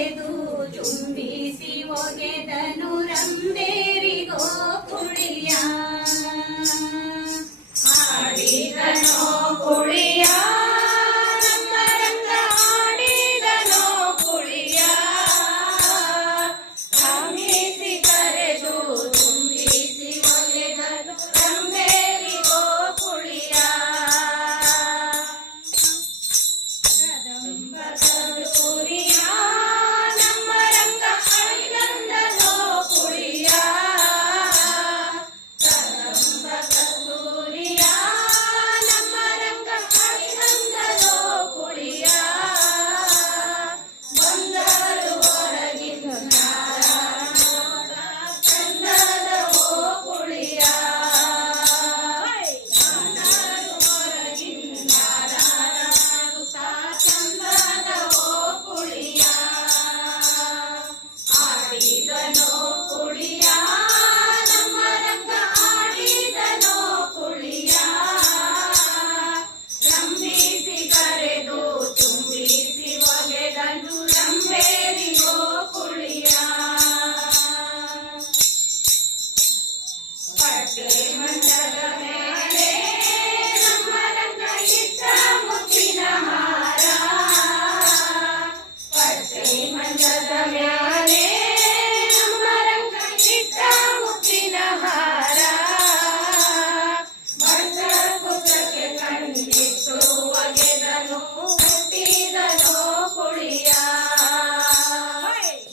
ಕರೆದು ಚುಂಬಿಸಿ ಒಗೆದನು ರಂಬೇರಿಗೋ ಕುಳಿಯ ಆಡಿದನೋ ಕುಳಿಯ ನಮ್ಮ ರಂಗ ಆಡಿದನೋ ಕುಳಿಯ ಚುಂಬಿಸಿ ಕರೆದು ಚುಂಬಿಸಿ ಒಗೆದನು ರಂಬೇರಿಗೋ ಕುಳಿಯ ಕಸ್ತೂರಿಯ ನಮ್ಮ ರಂಗ ಆಡಿದನೋ ಕುಳಿಯ ಕಸ್ತೂರಿಯ ನಮ್ಮ ರಂಗ ಆಡಿದನೋ ಕುಳಿಯ ಬಂದರು ಹೊರಗಿಂದ ಚಂದದ ಓ ಕುಳಿಯ ಬಂದರು ಹೊರಗಿಂದ ಚಂದದ ಓ ಕುಳಿಯ ಆಡಿದನೋ ಕುಳಿಯ ನಮ್ಮ ರಂಗ ಆಡಿದನೋ ಕುಳಿಯ ರಂಬಿಸಿ ಕರೆದು ಚುಂಬಿಸಿ ಒಗೆದನು ರಂಬೇರಿಗೋ ಕುಳಿಯ ಪಟ್ಟೆ ಮಂಚದ ಮೇಲೆ ನಮ್ಮ ರಂಗ ಇಟ್ಟ ಮುತ್ತಿನ ಹಾರ ಪಟ್ಟೆ ಮಂಚದ ಮೇಲೆ ನಮ್ಮ ರಂಗ ಇಟ್ಟ ಮುತ್ತಿನ ಹಾರ ಭಟ್ಟ ಕುತಕ್ಕೆ ಕಣ್ಣಿಟ್ಟು ಒಗೆದನು ಹುಟ್ಟಿದನೋ ಕುಳಿಯ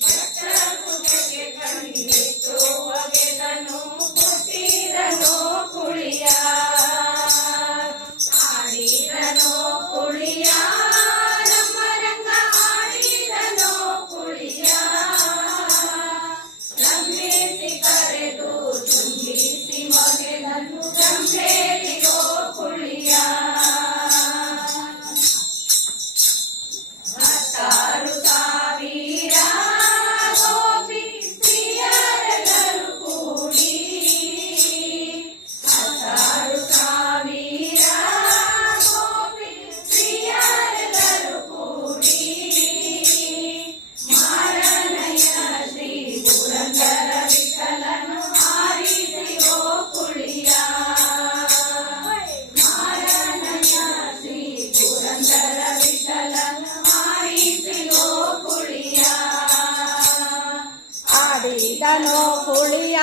ಭಟ್ಟ ಕುತಕ್ಕೆ ಕಣ್ಣಿಟ್ಟು ಒಗೆದನು ಹುಟ್ಟಿದನೋ ಕುಳಿಯ ಆಡಿದನೋ ಕುಳಿಯ ನಮ್ಮ ರಂಗ ಆಡಿದನೋ ಕುಳಿಯ ರಂಬಿಸಿ ಕರೆದು ಚುಂಬಿಸಿ ಒಗೆದನು ರಂಬೇರಿಗೋ ಕುಳಿಯ ಹತ್ತಾರು ಸಾವಿರ ಗೋಪಿ ಸ್ತ್ರೀಯರೆಲ್ಲರೂ ಕೂಡಿ ಹತ್ತಾರು ಸಾವಿರ ಗೋಪಿ ಸ್ತ್ರೀಯರೆಲ್ಲರೂ ಕೂಡಿ ಮಾರನಯ್ಯ ಶ್ರೀ ಪುರಂದರ ವಿಠಲನು ಆರಿಸಿ ಓ ಕುಳಿಯ ಮಾರನಯ್ಯ ಶ್ರೀ ಪುರಂದರ ವಿಠಲನು ಆರಿಸಿ ಓ ಕುಳಿಯ ಆಡಿದನೋ ಕುಳಿಯ